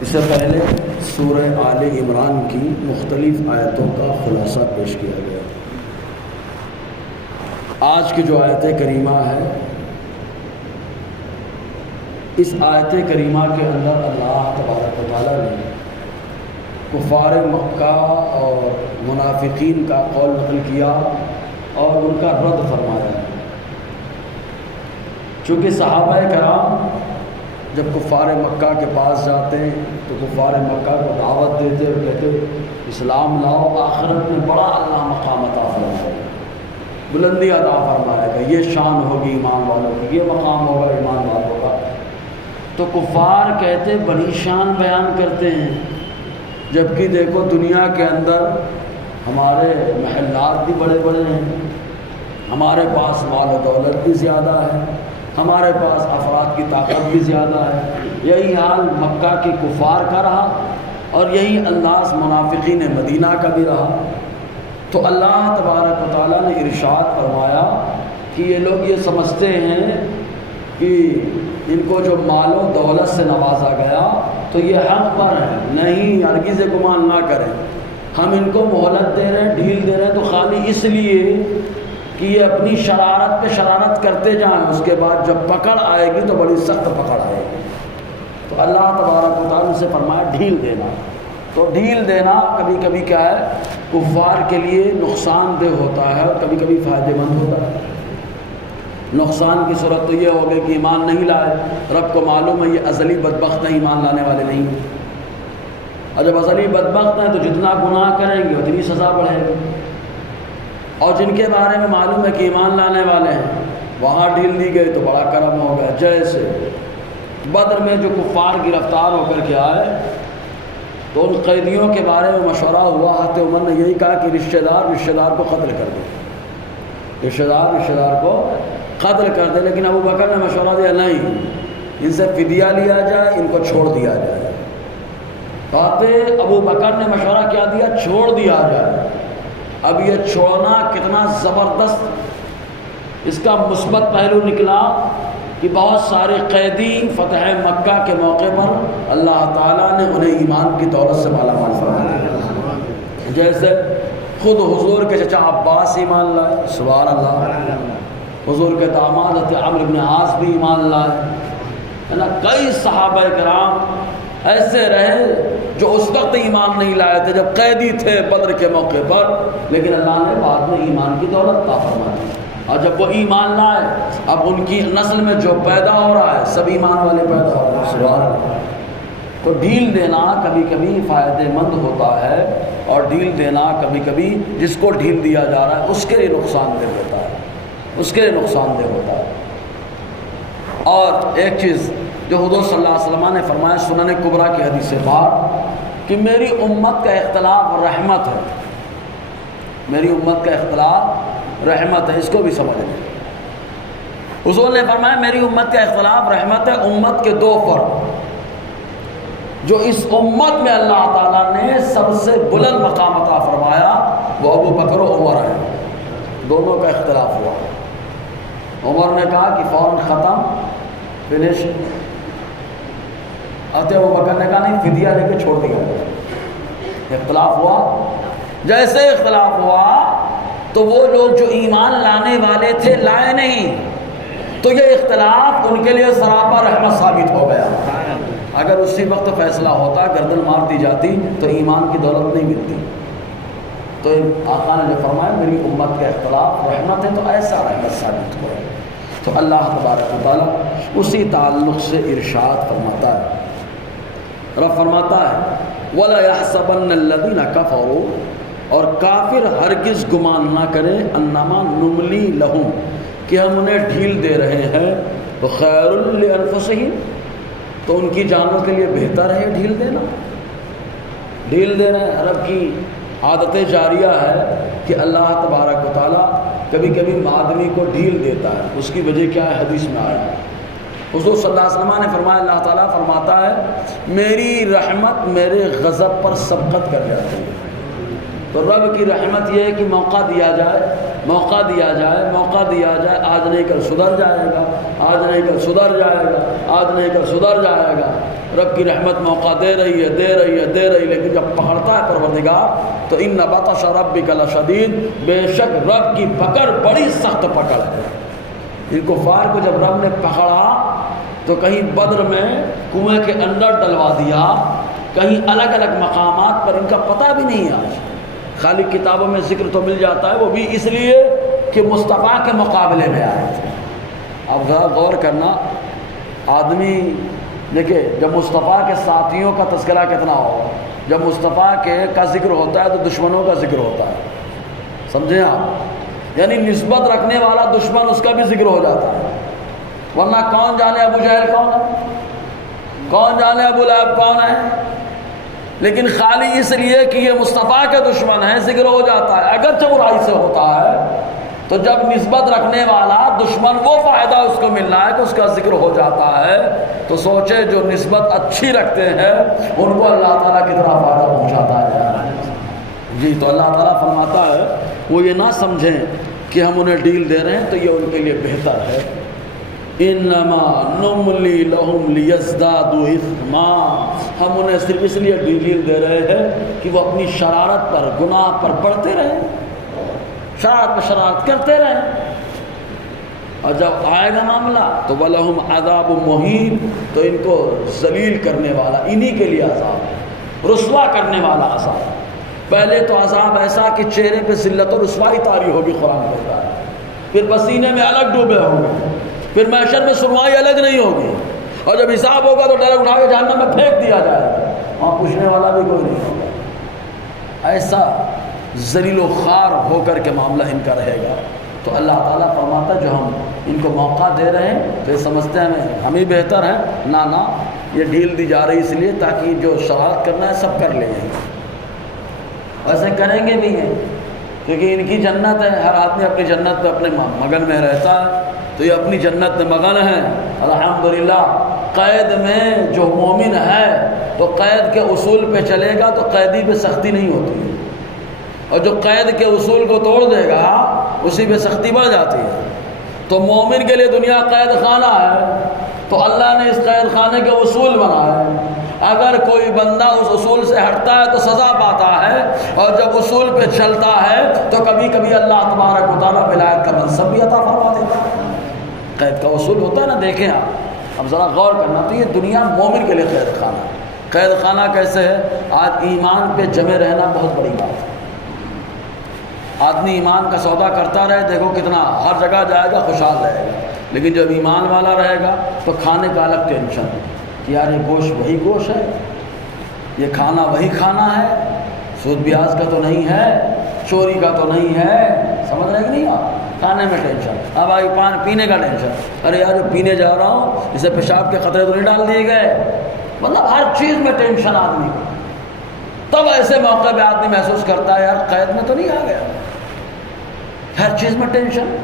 اس سے پہلے سورہ آل عمران کی مختلف آیتوں کا خلاصہ پیش کیا گیا۔ آج کی جو آیت کریمہ ہے، اس آیت کریمہ کے اندر اللہ تبارک و تعالیٰ نے کفار مکہ اور منافقین کا قول نقل کیا اور ان کا رد فرمایا ہے۔ چونکہ صحابہ کرام جب کفار مکہ کے پاس جاتے ہیں تو کفار مکہ کو دعوت دیتے اور کہتے اسلام لاؤ، آخرت میں بڑا اللہ مقام عطا فرمائے گا، بلندی عطا فرمائے گا، یہ شان ہوگی ایمان والوں کی، یہ مقام ہوگا ایمان والوں کا۔ تو کفار کہتے بڑی شان بیان کرتے ہیں، جبکہ دیکھو دنیا کے اندر ہمارے محلات بھی بڑے بڑے ہیں، ہمارے پاس مال و دولت بھی زیادہ ہے، ہمارے پاس افراد کی طاقت بھی زیادہ ہے۔ یہی حال مکہ کے کفار کا رہا اور یہی انداز منافقین مدینہ کا بھی رہا۔ تو اللہ تبارک و تعالیٰ نے ارشاد فرمایا کہ یہ لوگ یہ سمجھتے ہیں کہ ان کو جو مال و دولت سے نوازا گیا تو یہ حق پر ہے، نہیں، ہرگز گمان نہ کریں، ہم ان کو مہلت دے رہے ہیں، ڈھیل دے رہے ہیں تو خالی اس لیے کہ یہ اپنی شرارت پہ شرارت کرتے جائیں، اس کے بعد جب پکڑ آئے گی تو بڑی سخت پکڑ آئے گی۔ تو اللہ تبارک و تعالیٰ سے فرمایا ڈھیل دینا۔ تو ڈھیل دینا کبھی کبھی کیا ہے، کفار کے لیے نقصان دہ ہوتا ہے اور کبھی کبھی فائدہ مند ہوتا ہے۔ نقصان کی صورت تو یہ ہوگی کہ ایمان نہیں لائے، رب کو معلوم ہے یہ ازلی بدبخت ہیں، ایمان لانے والے نہیں ہیں، اور جب ازلی بدبخت ہیں تو جتنا گناہ کریں گے اتنی سزا بڑھے گی۔ اور جن کے بارے میں معلوم ہے کہ ایمان لانے والے ہیں وہاں ڈھیل دی گئی تو بڑا کرم ہو گیا۔ جیسے بدر میں جو کفار گرفتار ہو کر کے آئے تو ان قیدیوں کے بارے میں مشورہ ہوا، حضرت عمر نے یہی کہا کہ رشتہ دار کو قتل کر دے، رشتہ دار کو قتل کر دے، لیکن ابو بکر نے مشورہ دیا نہیں، ان سے فدیہ لیا جائے، ان کو چھوڑ دیا جائے۔ تو ابو بکر نے مشورہ کیا دیا، چھوڑ دیا جائے۔ اب یہ چھوڑنا کتنا زبردست اس کا مثبت پہلو نکلا کہ بہت سارے قیدی فتح مکہ کے موقع پر اللہ تعالیٰ نے انہیں ایمان کی دولت سے مالا مال فرما دیا۔ جیسے خود حضور کے چچا عباس ایمان لائے، سبحان اللہ، حضور کے داماد حضرت عمرو بن عاص بھی ایمان لائے، ہے نا۔ کئی صحابہ کرام ایسے رہے جو اس وقت ایمان نہیں لائے تھے جب قیدی تھے بدر کے موقع پر، لیکن اللہ نے بعد میں ایمان کی دولت عطا فرما دی، اور جب وہ ایمان لائے اب ان کی نسل میں جو پیدا ہو رہا ہے سب ایمان والے پیدا ہو رہے ہیں، سبحان اللہ۔ تو ڈھیل دینا کبھی کبھی فائدہ مند ہوتا ہے، اور ڈھیل دینا کبھی کبھی جس کو ڈھیل دیا جا رہا ہے اس کے لیے نقصان دہ ہوتا ہے، اس کے لیے نقصان دہ ہوتا ہے۔ اور ایک چیز جو حضور صلی اللہ علیہ وسلم نے فرمایا سنن کبریٰ کی حدیث پاک کہ میری امت کا اختلاف رحمت ہے، میری امت کا اختلاف رحمت ہے، اس کو بھی سمجھ لیں۔ حضور نے فرمایا میری امت کا اختلاف رحمت ہے، امت کے دو فرد جو اس امت میں اللہ تعالیٰ نے سب سے بلند مقام عطا فرمایا وہ ابو بکر و عمر ہیں، دونوں کا اختلاف ہوا۔ عمر نے کہا کہ فوراً ختم، فنش۔ ابو بکر نے کہا نہیں، فدیہ لے کے چھوڑ دیا۔ اختلاف ہوا، جیسے اختلاف ہوا تو وہ لوگ جو ایمان لانے والے تھے لائے نہیں، تو یہ اختلاف ان کے لیے سراپا رحمت ثابت ہو گیا۔ اگر اسی وقت فیصلہ ہوتا، گردن مار دی جاتی تو ایمان کی دولت نہیں ملتی۔ تو آقا نے جو فرمایا میری امت کا اختلاف رحمت ہے، تو ایسا رحمت ثابت ہو گیا۔ تو اللہ تبارک و تعالیٰ اسی تعلق سے ارشاد فرماتا ہے، رب فرماتا ہے وَلَا يَحْسَبَنَّ الَّذِينَ كَفَرُوا، اور کافر ہرگز گمان نہ کرے انما نملی لہم، کہ ہم انہیں ڈھیل دے رہے ہیں، خیر لانفسہم، تو ان کی جانوں کے لیے بہتر ہے ڈھیل دینا۔ ڈھیل دینا رب کی عادت جاریہ ہے کہ اللہ تبارک و تعالیٰ کبھی کبھی آدمی کو ڈھیل دیتا ہے، اس کی وجہ کیا ہے حدیث میں آیا ہے۔ حضور صلی اللہ علیہ وسلم نے فرمایا، اللہ تعالیٰ فرماتا ہے میری رحمت میرے غضب پر سبقت کر جاتی ہے۔ تو رب کی رحمت یہ ہے کہ موقع دیا جائے موقع دیا جائے، موقع دیا جائے، آج نہیں کل سدھر جائے گا، آج نہیں کل سدھر جائے گا، آج نہیں کل سدھر جائے گا۔ رب کی رحمت موقع دے رہی ہے، دے رہی ہے، دے رہی، لیکن جب پکڑتا ہے پروردگار تو ان بطش ربک لشدید، بے شک رب کی پکڑ بڑی سخت پکڑ ہے۔ ان کفار کو جب رب نے پکڑا تو کہیں بدر میں کنویں کے اندر ڈلوا دیا، کہیں الگ الگ مقامات پر ان کا پتہ بھی نہیں آج، خالی کتابوں میں ذکر تو مل جاتا ہے، وہ بھی اس لیے کہ مصطفیٰ کے مقابلے میں آئے تھے۔ اب ذرا غور کرنا، آدمی دیکھیں جب مصطفیٰ کے ساتھیوں کا تذکرہ کتنا ہوگا، جب مصطفیٰ کا ذکر ہوتا ہے تو دشمنوں کا ذکر ہوتا ہے، سمجھیں آپ؟ یعنی نسبت رکھنے والا دشمن اس کا بھی ذکر ہو جاتا ہے، ورنہ کون جانے ابو جہل کون ہے، کون جانے ابو لہب کون ہے، لیکن خالی اس لیے کہ یہ مصطفیٰ کے دشمن ہیں ذکر ہو جاتا ہے، اگرچہ برائی سے ہوتا ہے۔ تو جب نسبت رکھنے والا دشمن وہ فائدہ اس کو مل رہا ہے کہ اس کا ذکر ہو جاتا ہے، تو سوچے جو نسبت اچھی رکھتے ہیں ان کو اللہ تعالیٰ کتنا فائدہ پہنچاتا ہے۔ جی تو اللہ تعالیٰ فرماتا ہے وہ یہ نہ سمجھیں کہ ہم انہیں ڈیل دے رہے ہیں تو یہ ان کے لیے بہتر ہے۔ انما نملی لہم لیزدادوا اثما، ہم انہیں صرف اس لیے ڈیل دے رہے ہیں کہ وہ اپنی شرارت پر، گناہ پر بڑھتے رہیں، شرارت پر شرارت کرتے رہیں، اور جب آئے گا معاملہ تو وَلَهُمْ عَذَابٌ مُهِينٌ، تو ان کو ذلیل کرنے والا انہی کے لیے عذاب ہے، رسوا کرنے والا عذاب۔ پہلے تو عذاب ایسا کہ چہرے پہ ذلت و رسوائی طاری ہوگی، قرآن کہتا ہے، پھر پسینے میں الگ ڈوبے ہوں گے، پھر محشر میں سنوائی الگ نہیں ہوگی، اور جب حساب ہوگا تو ڈائریکٹ اٹھا کے جہنم میں پھینک دیا جائے گا، وہاں پوچھنے والا بھی کوئی نہیں ہوگا۔ ایسا ذلیل و خوار ہو کر کے معاملہ ان کا رہے گا۔ تو اللہ تعالیٰ فرماتا ہے جو ہم ان کو موقع دے رہے ہیں تو یہ سمجھتے ہیں ہم ہی بہتر ہیں، نہ یہ ڈیل دی جا رہی اس لیے تاکہ جو شرارت کرنا ہے سب کر لیں گے، ویسے کریں گے بھی ہیں، کیونکہ ان کی جنت ہے، ہر آدمی اپنی جنت پہ اپنے مگن میں رہتا ہے، تو یہ اپنی جنت میں مگن ہیں الحمدللہ۔ قید میں جو مومن ہے تو قید کے اصول پہ چلے گا تو قیدی پہ سختی نہیں ہوتی ہے، اور جو قید کے اصول کو توڑ دے گا اسی پہ سختی بڑھ جاتی ہے۔ تو مومن کے لیے دنیا قید خانہ ہے، تو اللہ نے اس قید خانے کے اصول بنائے، اگر کوئی بندہ اس اصول سے ہٹتا ہے تو سزا پاتا ہے، اور جب اصول پہ چلتا ہے تو کبھی کبھی اللہ تبارک و تعالیٰ ولایت کا منصب بھی عطا فرما دیتا ہے۔ قید کا اصول ہوتا ہے نا، دیکھیں آپ اب ذرا غور کرنا، تو یہ دنیا مومن کے لیے قید خانہ ہے۔ قید خانہ کیسے ہے؟ آج ایمان پہ جمے رہنا بہت بڑی بات ہے، آدمی ایمان کا سودا کرتا رہے، دیکھو کتنا ہر جگہ جائے گا خوشحال رہے گا، لیکن جب ایمان والا رہے گا تو کھانے کا الگ ٹینشن ہے کہ یار یہ گوشت وہی گوشت ہے، یہ کھانا وہی کھانا ہے، سود بیاز کا تو نہیں ہے، چوری کا تو نہیں ہے، سمجھ رہے کہ نہیں آپ؟ کھانے میں ٹینشن، اب آئی پان پینے کا ٹینشن، ارے یار جو پینے جا رہا ہوں اسے پیشاب کے خطرے تو نہیں ڈال دیے گئے، مطلب ہر چیز میں ٹینشن آدمی کو۔ تب ایسے موقع پہ آدمی محسوس کرتا ہے یار قید میں تو نہیں آ گیا، ہر چیز میں ٹینشن۔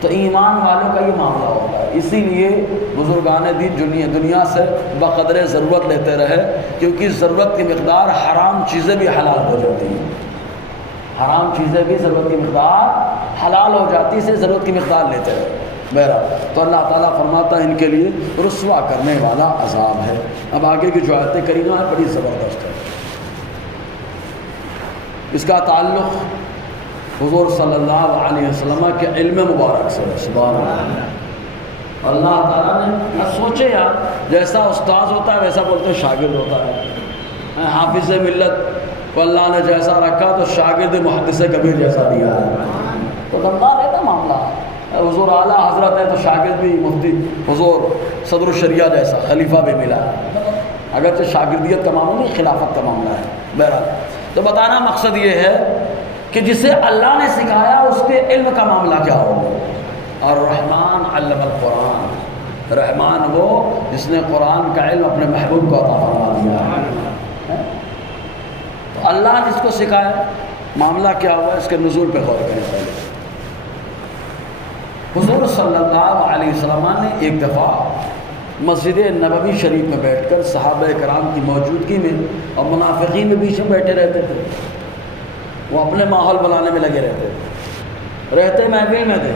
تو ایمان والوں کا یہ معاملہ ہوتا ہے، اسی لیے بزرگان دین دنیا سے بقدر ضرورت لیتے رہے، کیونکہ ضرورت کی مقدار حرام چیزیں بھی حلال ہو جاتی ہیں، حرام چیزیں بھی ضرورت کی مقدار حلال ہو جاتی ہے، ضرورت کی مقدار لیتے رہے۔ بہرحال تو اللہ تعالیٰ فرماتا ہے ان کے لیے رسوا کرنے والا عذاب ہے۔ اب آگے کی جو آیت کریمہ ہے بڑی زبردست ہے، اس کا تعلق حضور صلی اللہ علیہ وسلم کے علم مبارک سے، سبحان اللہ۔ اللہ تعالیٰ نے سوچے یار جیسا استاد ہوتا ہے ویسا بولتے ہیں شاگرد ہوتا ہے، حافظ ملت کو اللہ نے جیسا رکھا تو شاگرد محدث کبیر جیسا دیا ہے، تو دمدار ہے نا معاملہ۔ حضور اعلیٰ حضرت ہے تو شاگرد بھی مفتی حضور صدر الشریعہ جیسا خلیفہ بھی ملا ہے، اگرچہ شاگردیت کا معاملہ نہیں خلافت کا معاملہ ہے۔ بہرحال تو بتانا مقصد یہ ہے کہ جسے اللہ نے سکھایا اس کے علم کا معاملہ کیا ہوگا۔ اور رحمان علم القرآن، رحمان وہ جس نے قرآن کا علم اپنے محبوب کو عطا فرما دیا ہے۔ تو اللہ نے اس کو سکھایا، معاملہ کیا ہوا اس کے نزول پہ غور کریں۔ پہلے حضور صلی اللہ علیہ وسلم نے ایک دفعہ مسجد نبوی شریف میں بیٹھ کر صحابہ کرام کی موجودگی میں اور منافقین میں بیچ میں بیٹھے رہتے تھے، وہ اپنے ماحول بنانے میں لگے رہتے تھے۔ رہتے محفل میں تھے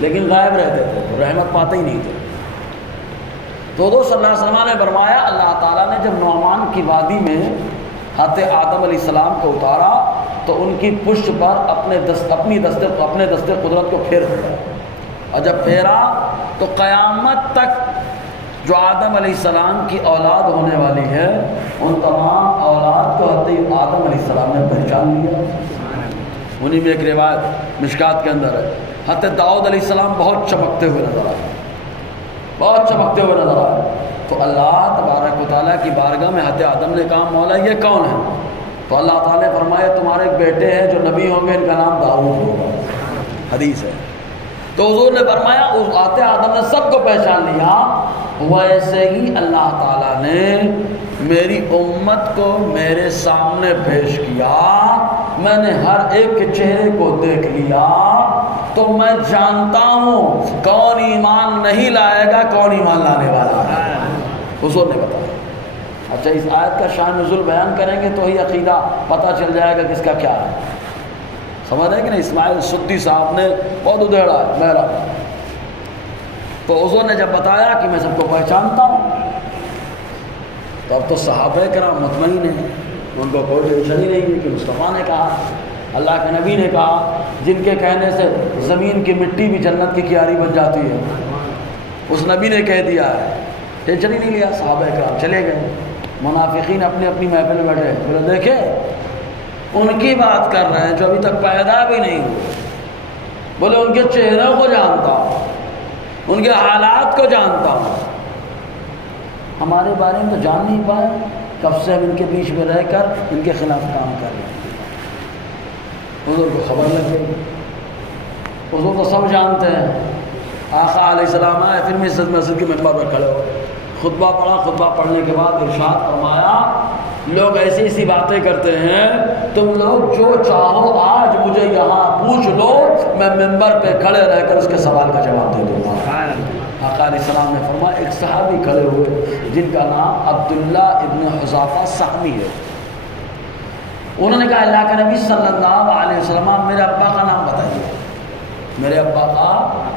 لیکن غائب رہتے تھے، رحمت پاتے ہی نہیں تھے۔ تو حضور صلی اللہ علیہ وسلم نے فرمایا اللہ تعالیٰ نے جب نعمان کی وادی میں حضرت آدم علیہ السلام کو اتارا تو ان کی پشت پر اپنے دستے قدرت کو پھیر دیا، اور جب پھیرا تو قیامت تک جو آدم علیہ السلام کی اولاد ہونے والی ہے ان تمام اولاد کو حضرت آدم علیہ السلام نے پہچان لیا۔ انہی میں ایک روایت مشکات کے اندر ہے، حضرت داؤد علیہ السلام بہت چمکتے ہوئے نظر آئے، بہت چمکتے ہوئے نظر آئے، تو اللہ تبارک و تعالیٰ کی بارگاہ میں حضرت آدم نے کہا مولا یہ کون ہے؟ تو اللہ تعالیٰ نے فرمایا تمہارے ایک بیٹے ہیں جو نبی ہوں گے، ان کا نام داؤد ہوگا، حدیث ہے۔ تو حضور نے فرمایا اس حضرت آدم نے سب کو پہچان لیا، ویسے ہی اللہ تعالیٰ نے میری امت کو میرے سامنے پیش کیا، میں نے ہر ایک کے چہرے کو دیکھ لیا، تو میں جانتا ہوں کون ایمان نہیں لائے گا کون ایمان لانے والا ہے، حضور نے بتایا۔ اچھا اس آیت کا شان نزول بیان کریں گے تو ہی عقیدہ پتہ چل جائے گا کس کا کیا ہے، سمجھ رہے ہیں کہ نہیں؟ اسماعیل سدی صاحب نے بہت ادھیڑا ہے بہرا، تو حضور نے جب بتایا کہ میں سب کو پہچانتا ہوں تو اب تو صحابہ کرام مطمئن ہیں، ان کو کوئی ٹینشن ہی نہیں ہے کہ مصطفیٰ نے کہا، اللہ کے نبی نے کہا، جن کے کہنے سے زمین کی مٹی بھی جنت کی کیاری بن جاتی ہے، اس نبی نے کہہ دیا ہے، ٹینشن ہی نہیں لیا، صحابہ کرام چلے گئے۔ منافقین اپنی اپنی محفل میں بیٹھے، بولے دیکھیں ان کی بات کر رہے ہیں جو ابھی تک پیدا بھی نہیں ہوئے، بولے ان کے چہروں کو جانتا ہوں، ان کے حالات کو جانتا ہوں، ہمارے بارے میں تو جان نہیں پائے، کب سے ہم ان کے بیچ میں رہ کر ان کے خلاف کام کر رہے ہیں۔ حضور کو خبر لگ گئی، حضور تو سب جانتے ہیں۔ آقا علیہ السلام آئے، پھر مسجد کے ممبر پر کھڑے ہو، خطبہ پڑھا، خطبہ پڑھنے کے بعد ارشاد فرمایا لوگ ایسی ایسی باتیں کرتے ہیں، تم لوگ جو چاہو آج مجھے یہاں پوچھ لو، میں ممبر پہ کھڑے رہ کر اس کے سوال کا جواب دے دوں گا۔ آقا علیہ السلام نے فرمایا ایک صحابی کھڑے ہوئے جن کا نام عبداللہ ابن حذافہ سہمی ہے، انہوں نے کہا اللہ کے نبی صلی اللہ علیہ وسلم میرے ابا کا نام بتائیے، میرے ابا کا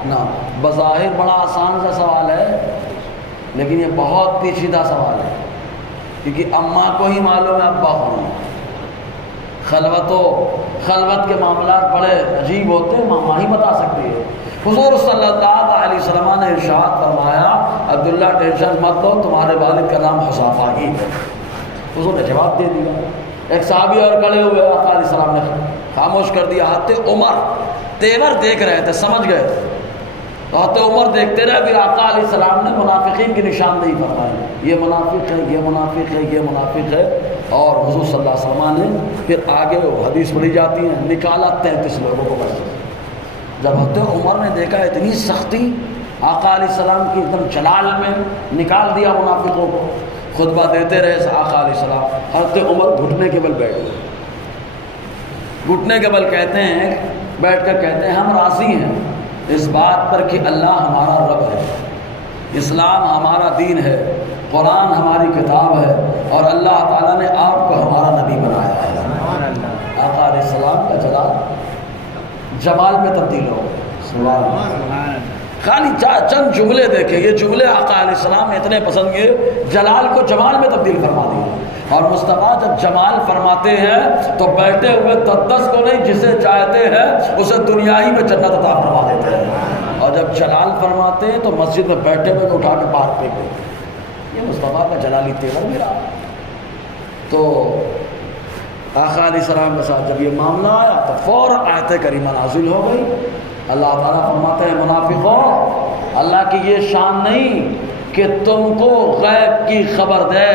نام۔ بظاہر بڑا آسان سا سوال ہے لیکن یہ بہت پیچیدہ سوال ہے، کیونکہ اماں کو ہی معلوم ہے ابا کون ہے۔ خلوت کے معاملات بڑے عجیب ہوتے ہیں، ماں ہی بتا سکتی ہے۔ حضور صلی اللہ علیہ وسلم نے ارشاد فرمایا عبداللہ ٹینشن مت لو، تمہارے والد کا نام حذافہ ہی ہے۔ حضور نے جواب دے دیا۔ ایک صحابی اور کھڑے ہوئے، آقا علیہ السلام نے خاموش کر دیا۔ حضرت عمر تیور دیکھ رہے تھے، سمجھ گئے تھے، تو حضرت عمر دیکھتے رہے، پھر آقا علیہ السلام نے منافقین کی نشاندہی فرمائی، یہ منافق ہے، یہ منافق ہے، یہ منافق ہے، اور حضور صلی اللہ علیہ وسلم نے پھر آگے وہ حدیث پڑھی جاتی ہے، نکالا 33 لوگوں کو بس۔ جب حضرت عمر نے دیکھا اتنی سختی، آقا علیہ السلام کی ایک دم جلال میں نکال دیا منافقوں کو، خطبہ دیتے رہے آقا علیہ السلام۔ حضرت عمر گھٹنے کے بل بیٹھ گئے، گھٹنے کے بل کہتے ہیں، بیٹھ کر کہتے ہیں ہم راضی ہیں اس بات پر کہ اللہ ہمارا رب ہے، اسلام ہمارا دین ہے، قرآن ہماری کتاب ہے، اور اللہ تعالیٰ نے آپ کو ہمارا نبی بنایا ہے۔ آقا علیہ السلام کا جلال جمال میں تبدیل ہو گیا۔ سبحان اللہ۔ خالی چند جملے دیکھیں، یہ جملے آقا علیہ السلام نے اتنے پسند کیے، جلال کو جمال میں تبدیل فرما دیا۔ اور مصطفیٰ جب جمال فرماتے ہیں تو بیٹھے ہوئے دس کو نہیں، جسے چاہتے ہیں اسے دنیا ہی میں جنت عطا فرما دیتے ہیں، اور جب جلال فرماتے ہیں تو مسجد میں بیٹھے ہوئے کو اٹھا کے باہر پھینک دیتے ہیں۔ یہ مصطفیٰ کا جلالی تیور میرا۔ تو آقا علیہ السلام کے ساتھ جب یہ معاملہ آیا تو فوراً آیت کریمہ نازل ہو گئی۔ اللہ تعالیٰ فرماتے ہیں منافقوں، اللہ کی یہ شان نہیں کہ تم کو غیب کی خبر دے،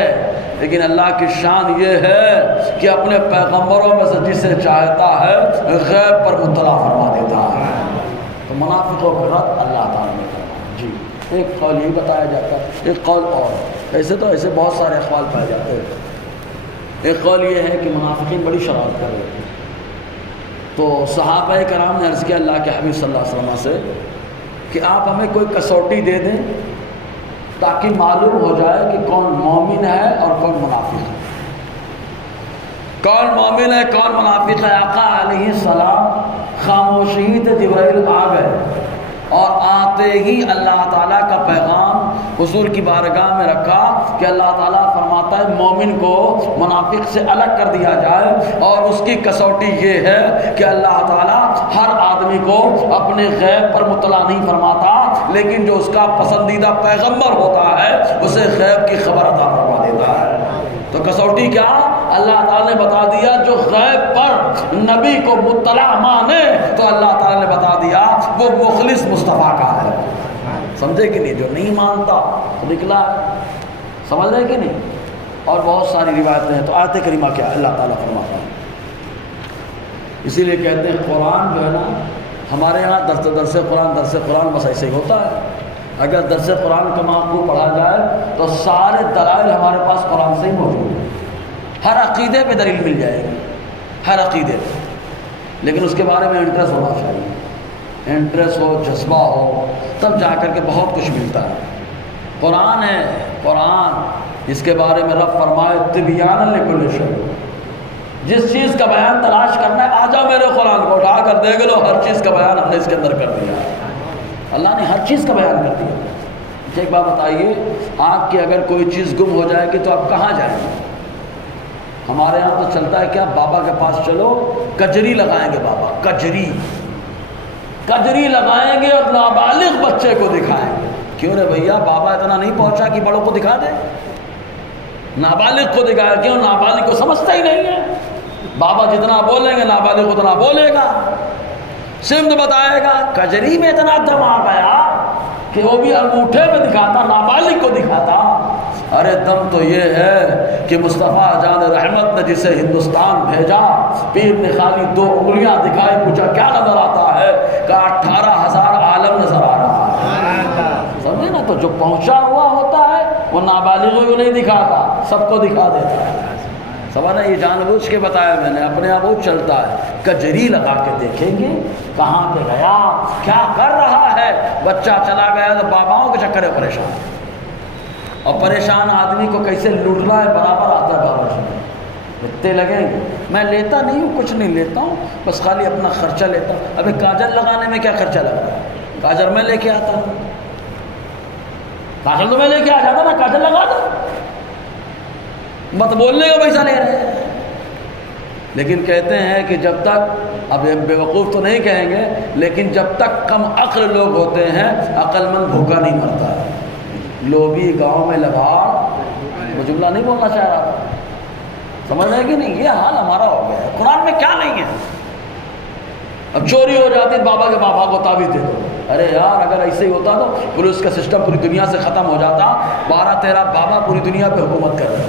لیکن اللہ کی شان یہ ہے کہ اپنے پیغمبروں میں سے جسے چاہتا ہے غیب پر مطلع فرما دیتا ہے۔ تو منافقوں کا رد اللہ تعالیٰ نے فرمایا۔ جی ایک قول یہ بتایا جاتا ہے، ایک قول اور، ایسے تو ایسے بہت سارے اقوال پائے جاتے ہیں۔ ایک قول یہ ہے کہ منافقین بڑی شرارت کر رہے تھے، تو صحابہ کرام نے عرض کیا اللہ کے حبیب صلی اللہ علیہ وسلم سے کہ آپ ہمیں کوئی کسوٹی دے دیں تاکہ معلوم ہو جائے کہ کون مومن ہے اور کون منافق ہے، کون مومن ہے کون منافق ہے۔ آقا علیہ السلام خاموشی تھے جبرائیل آ گئے، اور آتے ہی اللہ تعالیٰ کا پیغام حضور کی بارگاہ میں رکھا کہ اللہ تعالیٰ فرماتا ہے مومن کو منافق سے الگ کر دیا جائے، اور اس کی کسوٹی یہ ہے کہ اللہ تعالیٰ ہر آدمی کو اپنے غیب پر مطلع نہیں فرماتا، لیکن جو اس کا پسندیدہ پیغمبر ہوتا ہے اسے غیب کی خبر عطا فرما دیتا ہے۔ تو کسوٹی کیا؟ اللہ تعالیٰ نے بتا دیا جو غیب پر نبی کو مطلع مانے تو اللہ تعالیٰ نے بتا دیا وہ مخلص مصطفیٰ کا ہے۔ سمجھے کہ نہیں؟ جو نہیں مانتا تو نکلا ہے، سمجھ رہے کہ نہیں؟ اور بہت ساری روایتیں ہیں۔ تو آیت کریمہ کیا ہے؟ اللہ تعالیٰ فرماتا ہے، اسی لیے کہتے ہیں قرآن جو ہے نا ہمارے یہاں درس قرآن بس ایسے ہی ہوتا ہے۔ اگر درس قرآن کا معقول پڑھا جائے تو سارے دلائل ہمارے پاس قرآن سے ہی موجود ہیں، ہر عقیدے پہ دلیل مل جائے گی، ہر عقیدے پہ، لیکن اس کے بارے میں انٹرسٹ ہونا چاہیے، انٹرسٹ ہو، جذبہ ہو، تب جا کر کے بہت کچھ ملتا ہے۔ قرآن ہے، قرآن جس کے بارے میں رب فرمائے تبیان لکل شیء، جس چیز کا بیان تلاش کرنا ہے آ جاؤ میرے قرآن کو اٹھا کر دیکھ لو، ہر چیز کا بیان ہم نے اس کے اندر کر دیا ہے۔ اللہ نے ہر چیز کا بیان کر دیا۔ ایک بات بتائیے، آپ کی اگر کوئی چیز گم ہو جائے گی تو آپ کہاں جائیں گے؟ ہمارے یہاں تو چلتا ہے کیا، بابا کے پاس چلو، کجری لگائیں گے، بابا کجری لگائیں گے اور نابالغ بچے کو دکھائیں گے۔ کیوں رے بھیا، بابا اتنا نہیں پہنچا کہ بڑوں کو دکھا دے؟ نابالغ کو دکھایا کیوں؟ نابالغ کو سمجھتا ہی نہیں ہے، بابا جتنا بولیں گے نابالغ اتنا بولے گا، سمت بتائے گا۔ کجری میں اتنا دم آ گیا کہ وہ بھی انگوٹھے میں دکھاتا، نابالغ کو دکھاتا۔ ارے دم تو یہ ہے کہ مصطفیٰ جان رحمت نے جسے ہندوستان بھیجا، پیر نے خالی 2 انگلیاں دکھائی، پوچھا کیا نظر آتا ہے؟ کہا 18,000 عالم نظر آ رہا ہے۔ سمجھے نا؟ تو جو پہنچا ہوا ہوتا ہے وہ نابالغوں کو نہیں دکھاتا، سب کو دکھا دیتا ہے۔ سمجھا؟ یہ جان بوجھ کے بتایا میں نے، اپنے آپ وہ چلتا ہے۔ کجری لگا کے دیکھیں گے کہاں پہ گیا، کیا کر رہا ہے۔ بچہ چلا گیا تو باباؤں کے چکر میں پریشان، اور پریشان آدمی کو کیسے لوٹنا ہے برابر آتا ہے بابا جی۔ اتنے لگیں گے، میں لیتا نہیں ہوں، کچھ نہیں لیتا ہوں، بس خالی اپنا خرچہ لیتا ہوں۔ ابھی کاجل لگانے میں کیا خرچہ لگ رہا ہے؟ کاجل میں لے کے آتا ہوں، کاجل تو میں لے کے آ جاتا نا، کاجل لگا دو، مت بولنے کا پیسہ لے رہے ہیں۔ لیکن کہتے ہیں کہ جب تک، اب بیوقوف تو نہیں کہیں گے، لیکن جب تک کم عقل لوگ ہوتے ہیں عقل مند بھوکا نہیں مرتا ہے۔ لوبی گاؤں میں لگاڑ، وہ جملہ نہیں بولنا چاہ رہا تھا، سمجھ رہے کہ نہیں؟ یہ حال ہمارا ہو گیا ہے۔ قرآن میں کیا نہیں ہے؟ اب چوری ہو جاتی، بابا کے بابا کو تعویذ دے دو۔ ارے یار اگر ایسے ہی ہوتا تو پولیس کا سسٹم پوری دنیا سے ختم ہو جاتا۔ 12-13 بابا پوری دنیا پہ حکومت کر رہے ہیں،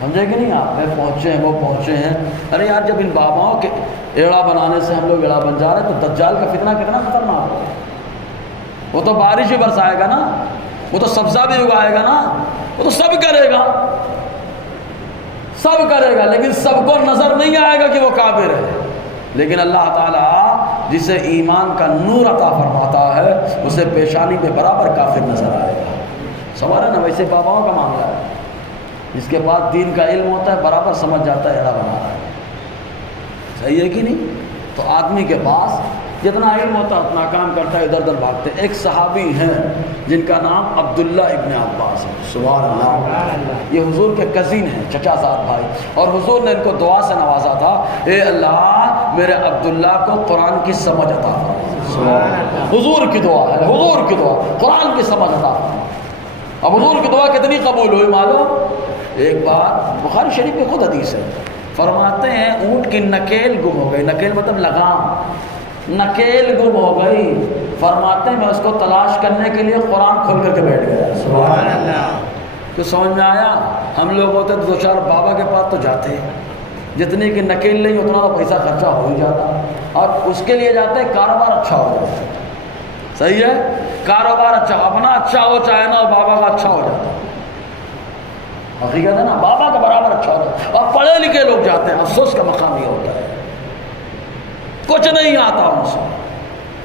سمجھے کہ نہیں؟ آپ میں پہنچے ہیں، وہ پہنچے ہیں۔ ارے یار جب ان باباؤں کے ایڑا بنانے سے ہم لوگ ایڑا بن جا رہے ہیں تو دجال کا فتنہ کتنا خطرناک ہے۔ وہ تو بارش ہی برسائے گا نا، وہ تو سبزہ بھی اگائے گا نا، وہ تو سب کرے گا، لیکن سب کو نظر نہیں آئے گا کہ وہ کافر ہے۔ لیکن اللہ تعالیٰ جسے ایمان کا نور عطا فرماتا ہے اسے پیشانی پہ برابر کافر نظر آئے گا۔ سوال ہے نا؟ ویسے باباؤں کا معاملہ ہے، جس کے پاس دین کا علم ہوتا ہے برابر سمجھ جاتا ہے ایڑا بنا رہا ہے، صحیح ہے کہ نہیں؟ تو آدمی کے پاس جتنا علم ہوتا ہے اتنا کام کرتا ہے، ادھر ادھر بھاگتے۔ ایک صحابی ہیں جن کا نام عبداللہ ابن عباس ہے، سبحان اللہ، یہ حضور کے کزن ہیں، چچا زاد بھائی، اور حضور نے ان کو دعا سے نوازا تھا، اے اللہ میرے عبداللہ کو قرآن کی سمجھ عطا فرما۔ حضور کی دعا ہے، حضور کی دعا، قرآن کی سمجھ عطا فرما۔ اب حضور کی دعا کتنی قبول ہوئی معلوم؟ ایک بار بخاری شریف میں خود حدیث ہے، فرماتے ہیں اونٹ کی نکیل گم ہو گئی، نکیل مطلب لگام، نکیل گم ہو گئی، فرماتے ہیں میں اس کو تلاش کرنے کے لیے قرآن کھول کر کے بیٹھ گیا۔ سبحان اللہ۔ تو سمجھ میں آیا؟ ہم لوگ ہوتے تو 2-4 بابا کے پاس تو جاتے ہیں، جتنے کی نکیل نہیں اتنا تو پیسہ خرچہ ہو ہی جاتا، اور اس کے لیے جاتے کاروبار اچھا ہو جاتا، صحیح ہے؟ کاروبار اچھا، اپنا اچھا ہو چاہے نہ ہو، بابا کا اچھا ہو جاتا، حقیقت ہے نا؟ بابا کا برابر اچھا ہو جاتا۔ اور پڑھے لکھے لوگ جاتے ہیں، افسوس کا مقام یہ ہوتا ہے کچھ نہیں آتا ان سے،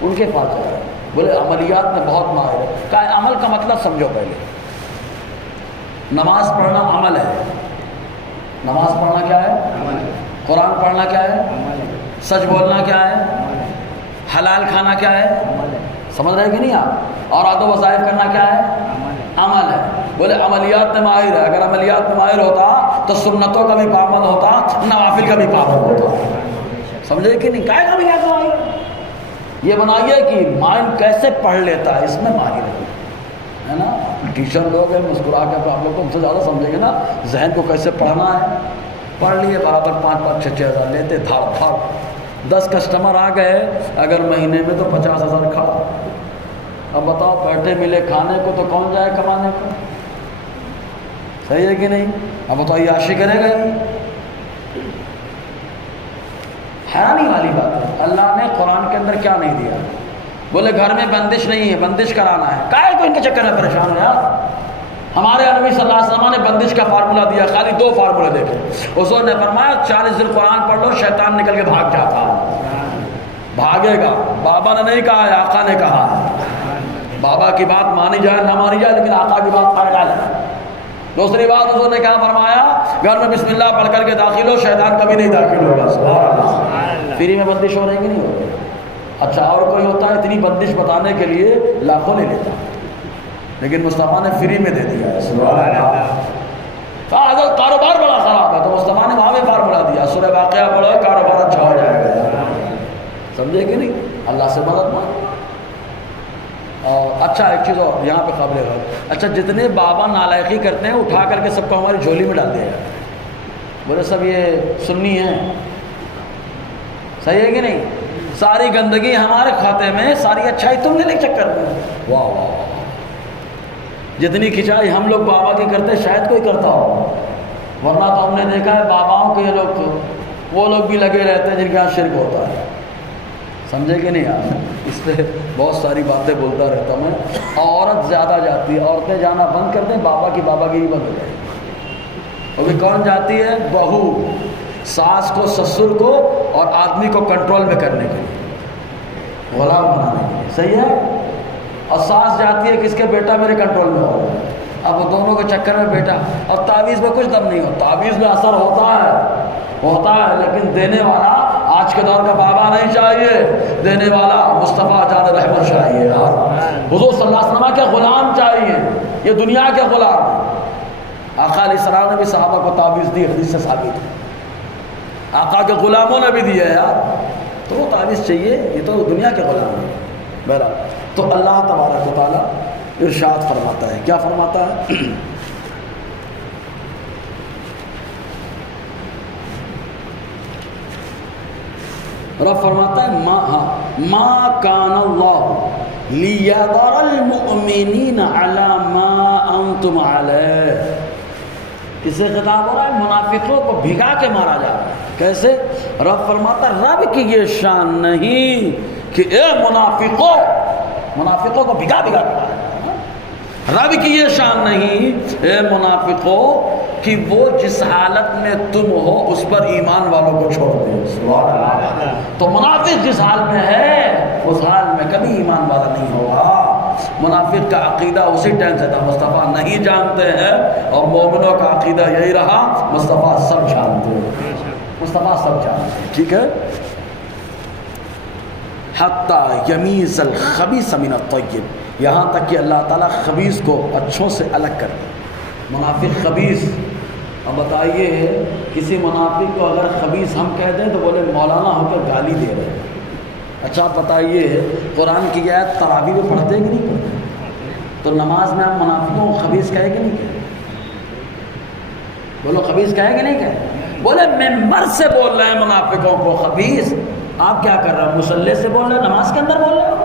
ان کے پاس جا رہے ہیں، بولے عملیات میں بہت ماہر ہے۔ کہا عمل کا مطلب سمجھو پہلے، نماز پڑھنا عمل ہے، نماز پڑھنا کیا ہے؟ عمل ہے۔ قرآن پڑھنا کیا ہے؟ عمل ہے۔ سچ بولنا کیا ہے؟ حلال کھانا کیا ہے؟ سمجھ رہے کہ نہیں آپ؟ اور عادت و وظائف کرنا کیا ہے؟ عمل ہے۔ بولے عملیات میں ماہر ہے، اگر عملیات میں ماہر ہوتا تو سنتوں کا بھی پابند ہوتا، نوافل کا بھی پابند ہوتا۔ سمجھے کہ نہیں؟ کائے کا بھی یاد ماہر یہ بنائیے کہ مائنڈ کیسے پڑھ لیتا ہے، اس میں ماہر ہے نا۔ ٹیچر لوگ ہیں، مسکرا کے آپ لوگ تو ہم سے زیادہ سمجھیں گے نا ذہن کو کیسے پڑھنا ہے۔ پڑھ لیے برابر 5-5 6-6 ہزار لیتے، دھاڑ دھاڑ 10 کسٹمر آ گئے اگر مہینے میں تو 50,000 کھڑا۔ اب بتاؤ بیٹھے ملے کھانے کو تو کون جائے کمانے کو؟ صحیح ہے کہ نہیں؟ اب بتاؤ عیاشی کرے گا؟ حیرانی والی بات ہے، اللہ نے قرآن کے اندر کیا نہیں دیا؟ بولے گھر میں بندش نہیں ہے، بندش کرانا ہے۔ کائے کو ان کے چکر میں پریشان ہو یار؟ ہمارے نبی صلی اللہ علیہ وسلم نے بندش کا فارمولہ دیا، خالی 2 فارمولے دیکھے۔ حضور نے فرمایا 40 دن قرآن پڑھ لو، شیطان نکل کے بھاگ جاتا ہے، بھاگے گا۔ بابا نے نہیں کہا ہے، آقا نے کہا ہے۔ بابا کی بات مانی جائے نہ مانی جائے، لیکن آقا کی بات فائدہ ہے۔ دوسری بات حضور نے کیا فرمایا؟ گھر میں بسم اللہ پڑھ کر کے داخل ہو، شیطان کبھی نہیں داخل ہوگا۔ سبحان اللہ۔ فری میں بندش ہو رہی کہ نہیں ہو رہی؟ اچھا اور کوئی ہوتا ہے اتنی بندش بتانے کے لیے لاکھوں لے لیتا، لیکن مصطفیٰ نے فری میں دے دیا ہے۔ سبحان اللہ۔ حضرت کاروبار بڑا خراب ہے تو مصطفیٰ نے وہاں بھی فارمولہ دیا، سورہ واقعہ پڑھو کاروبار اچھا ہو جائے گا۔ سمجھے کہ نہیں؟ اللہ سے مدد مانگو۔ اور اچھا ایک چیز اور یہاں پہ قابل غور، اچھا جتنے بابا نالائقی کرتے ہیں اٹھا کر کے سب کو ہماری جھولی میں ڈال دیا جائے۔ بولے سب یہ سنی ہیں، صحیح ہے کہ نہیں؟ ساری گندگی ہمارے کھاتے میں، ساری اچھائی تم نے چکر میں۔ واہ واہ واہ، جتنی کھچائی ہم لوگ بابا کی کرتے شاید کوئی کرتا ہو، ورنہ تو ہم نے دیکھا ہے باباؤں کے لوگ وہ لوگ بھی لگے رہتے ہیں جن کے یہاں شرک ہوتا ہے۔ سمجھے کہ نہیں آپ؟ اس پہ بہت ساری باتیں بولتا رہتا ہوں میں۔ عورت زیادہ جاتی ہے، عورتیں جانا بند کر دیں، بابا کی بابا گیری بند ہو جائے گی۔ ابھی کون جاتی ہے؟ بہو، ساس کو، سسر کو اور آدمی کو کنٹرول میں کرنے کے لیے، غلام بنانے کے لیے۔ صحیح ہے؟ اور ساس جاتی ہے کس کے؟ بیٹا میرے کنٹرول میں ہو۔ اب دونوں کے چکر میں بیٹا، اور تعویذ میں کچھ دم نہیں ہو۔ تعویذ میں اثر ہوتا ہے لیکن دینے والا آج کے دور کا بابا نہیں چاہیے، دینے والا مصطفیٰ جان رحمت چاہیے، حضور صلی اللہ علیہ وسلم کے غلام چاہیے، یہ دنیا کے غلام۔ آقا علیہ السلام نے بھی صحابہ کو تعویذ دی، حدیث سے ثابت ہے۔ آقا کے غلاموں نے بھی دیا ہے یار، تو وہ تعویذ چاہیے، یہ تو دنیا کے غلام ہیں۔ بہرحال تو اللہ تبارک و تعالیٰ ارشاد فرماتا ہے، کیا فرماتا ہے؟ رب فرماتا ہے ما کان اللہ لیذر المؤمنین علی ما انتم علیہ۔ اس سے خطاب ہو رہا ہے منافقوں کو بھگا کے مارا جا رہا ہے۔ کیسے؟ رب فرماتا ہے رب کی یہ شان نہیں کہ اے منافقوں کو بھگا کے مارا ہے۔ رب کی یہ شان نہیں اے منافقوں کہ وہ جس حالت میں تم ہو اس پر ایمان والوں کو چھوڑ دیں۔ سبحان اللہ۔ تو منافق جس حال میں ہے اس حال میں کبھی ایمان والا نہیں ہوگا۔ منافق کا عقیدہ اسی ٹائم سے تھا، مصطفیٰ نہیں جانتے ہیں، اور مومنوں کا عقیدہ یہی رہا، مصطفیٰ سب جانتے ہیں، مصطفیٰ سب جانتے ہیں۔ ٹھیک ہے؟ حتی یمیز الخبیث من الطیب، یہاں تک کہ اللہ تعالیٰ خبیث کو اچھوں سے الگ کر دے۔ منافق خبیث، اب بتائیے کسی منافق کو اگر خبیث ہم کہہ دیں تو بولے مولانا ہو کر گالی دے رہے ہیں۔ اچھا آپ بتائیے قرآن کی آیت تراویح میں پڑھتے کہ نہیں پڑھتے؟ تو نماز میں ہم منافقوں کو خبیث کہے کہ نہیں کہے؟ بولو خبیث کہے کہ نہیں کہے؟ بولے ممبر سے بول رہے ہیں منافقوں کو خبیث، آپ کیا کر رہے ہیں؟ مصلی سے بول رہے ہیں، نماز کے اندر بول رہے ہو؟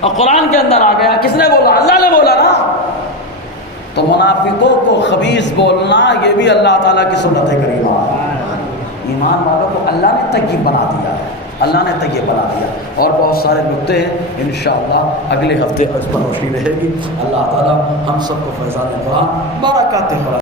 اور قرآن کے اندر آ گیا، کس نے بولا؟ اللہ نے بولا نا۔ تو منافقوں کو خبیث بولنا یہ بھی اللہ تعالیٰ کی سنت کریمہ ہے۔ ایمان والوں کو اللہ نے طیب بنا دیا ہے، اللہ نے طیب بنا دیا، اور بہت سارے نکتے ہیں انشاءاللہ اگلے ہفتے اس پر روشنی رہے گی۔ اللہ تعالیٰ ہم سب کو فیضان قرآن برکات قرآن